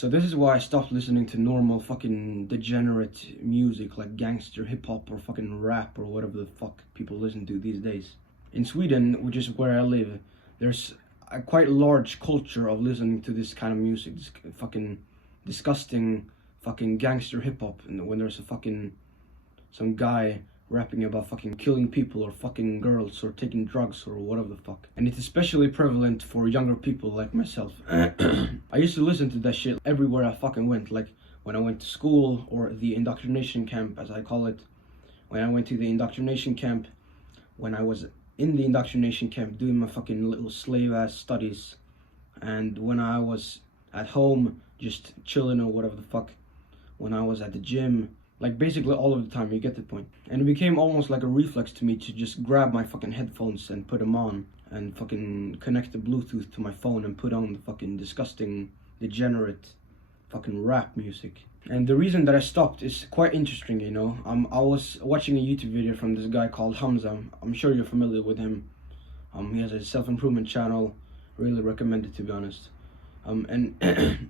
So this is why I stopped listening to normal fucking degenerate music like gangster hip hop or fucking rap or whatever the fuck people listen to these days. In Sweden, which is where I live, there's a quite large culture of listening to this kind of music, this fucking disgusting fucking gangster hip hop, and when there's a fucking some guy rapping about fucking killing people or fucking girls or taking drugs or whatever the fuck. And it's especially prevalent for younger people like myself. I used to listen to that shit everywhere I fucking went, like when I went to school or the indoctrination camp, as I call it. When I went to the indoctrination camp, when I was in the indoctrination camp doing my fucking little slave ass studies, and when I was at home just chilling or whatever the fuck, when I was at the gym, like basically all of the time, you get the point. And it became almost like a reflex to me to just grab my fucking headphones and put them on and fucking connect the Bluetooth to my phone and put on the fucking disgusting, degenerate fucking rap music. And the reason that I stopped is quite interesting, you know. I was watching a YouTube video from this guy called Hamza. I'm sure you're familiar with him. He has a self-improvement channel. Really recommend it, to be honest. And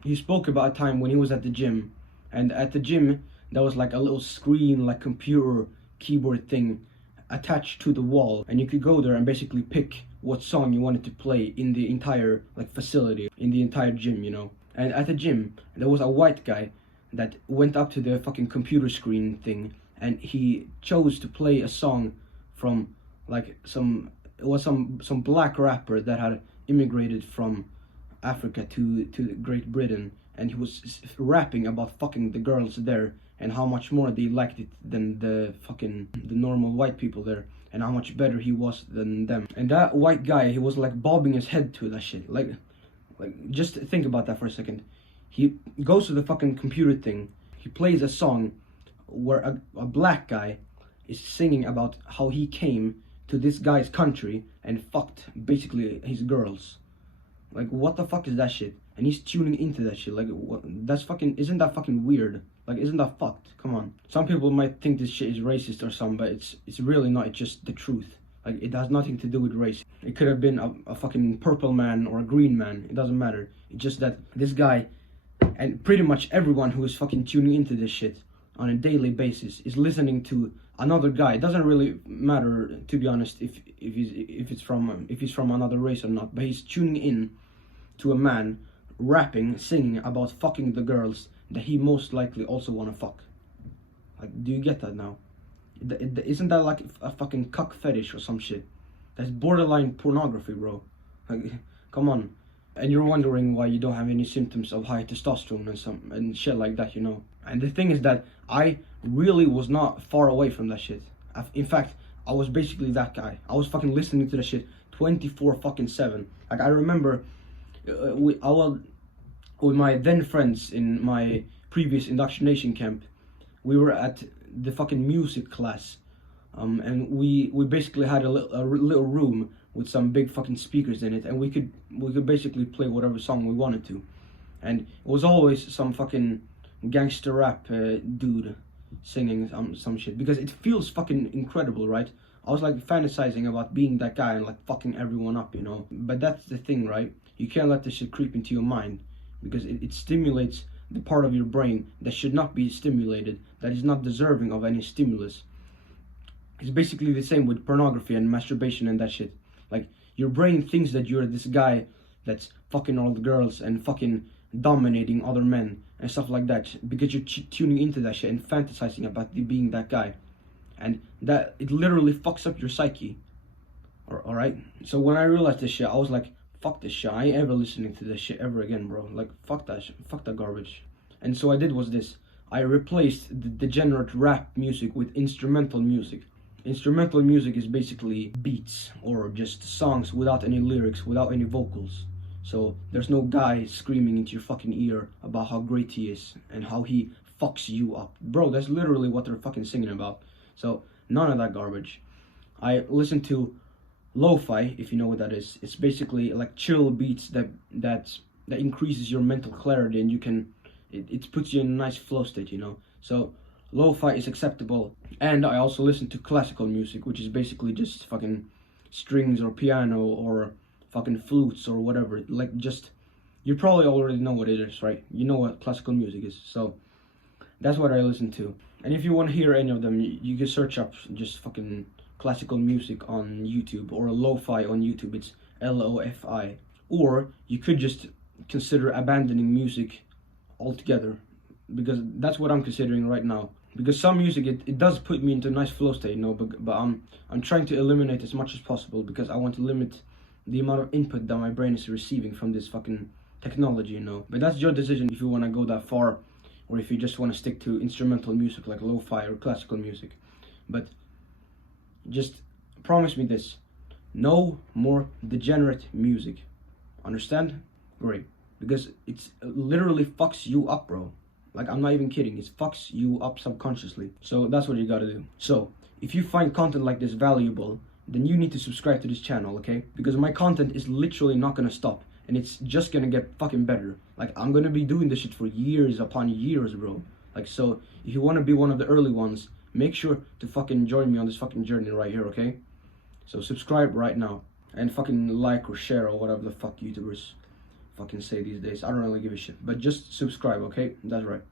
he spoke about a time when he was at the gym. And at the gym, there was like a little screen, like computer keyboard thing attached to the wall, and you could go there and basically pick what song you wanted to play in the entire like facility, in the entire gym, you know. And at the gym, there was a white guy that went up to the fucking computer screen thing, and he chose to play a song from like some black rapper that had immigrated from Africa to Great Britain, and he was rapping about fucking the girls there and how much more they liked it than the normal white people there, and how much better he was than them. And that white guy, he was like bobbing his head to that shit. Like just think about that for a second. He goes to the fucking computer thing, he plays a song where a black guy is singing about how he came to this guy's country and fucked basically his girls. Like, what the fuck is that shit? And he's tuning into that shit. Like, what, that's fucking, isn't that fucking weird? Like, isn't that fucked? Come on. Some people might think this shit is racist or something, but it's really not. It's just the truth. Like, it has nothing to do with race. It could have been a fucking purple man or a green man. It doesn't matter. It's just that this guy, and pretty much everyone who is fucking tuning into this shit on a daily basis, is listening to another guy. It doesn't really matter, to be honest, if he's from another race or not, but he's tuning in to a man rapping, singing about fucking the girls that he most likely also wanna fuck. Like, do you get that now? Isn't that like a fucking cuck fetish or some shit? That's borderline pornography, bro. Like, come on. And you're wondering why you don't have any symptoms of high testosterone and shit like that, you know. And the thing is that I really was not far away from that shit. In fact, I was basically that guy. I was fucking listening to that shit 24/7. Like, I remember with my then friends in my previous indoctrination camp, we were at the fucking music class, and we basically had a little room with some big fucking speakers in it, and we could basically play whatever song we wanted to, and it was always some fucking gangster rap dude singing some shit, because it feels fucking incredible, right? I was like fantasizing about being that guy and like fucking everyone up, you know. But that's the thing, right? You can't let this shit creep into your mind, because it stimulates the part of your brain that should not be stimulated, that is not deserving of any stimulus. It's basically the same with pornography and masturbation and that shit. Like, your brain thinks that you're this guy that's fucking all the girls and fucking dominating other men and stuff like that, because you're tuning into that shit and fantasizing about being that guy. And that, it literally fucks up your psyche. Alright? So when I realized this shit, I was like, fuck this shit. I ain't ever listening to this shit ever again, bro. Like, fuck that shit. Fuck that garbage. And so I did was this. I replaced the degenerate rap music with instrumental music. Instrumental music is basically beats or just songs without any lyrics, without any vocals. So there's no guy screaming into your fucking ear about how great he is and how he fucks you up. Bro, that's literally what they're fucking singing about. So none of that garbage. I listen to lo-fi, if you know what that is. It's basically like chill beats that increases your mental clarity, and you can it puts you in a nice flow state, you know. So lo-fi is acceptable. And I also listen to classical music, which is basically just fucking strings or piano or fucking flutes or whatever. Like, just You probably already know what it is, right? You know what classical music is. So that's what I listen to. And if you want to hear any of them, you can search up just fucking classical music on YouTube, or lo-fi on YouTube. It's L-O-F-I. Or you could just consider abandoning music altogether, because that's what I'm considering right now. Because some music, it does put me into a nice flow state, you know, but I'm trying to eliminate as much as possible, because I want to limit the amount of input that my brain is receiving from this fucking technology, you know. But that's your decision if you want to go that far, or if you just want to stick to instrumental music like lo-fi or classical music. But just promise me this: no more degenerate music. Understand? Great. Because it's literally fucks you up, bro. Like, I'm not even kidding. It fucks you up subconsciously. So that's what you gotta do. So if you find content like this valuable, then you need to subscribe to this channel, okay? Because my content is literally not gonna stop, and it's just gonna get fucking better. Like, I'm gonna be doing this shit for years upon years, bro. Like, so if you want to be one of the early ones, make sure to fucking join me on this fucking journey right here, okay? So subscribe right now, and fucking like or share or whatever the fuck YouTubers fucking say these days. I don't really give a shit, but just subscribe, okay? That's right.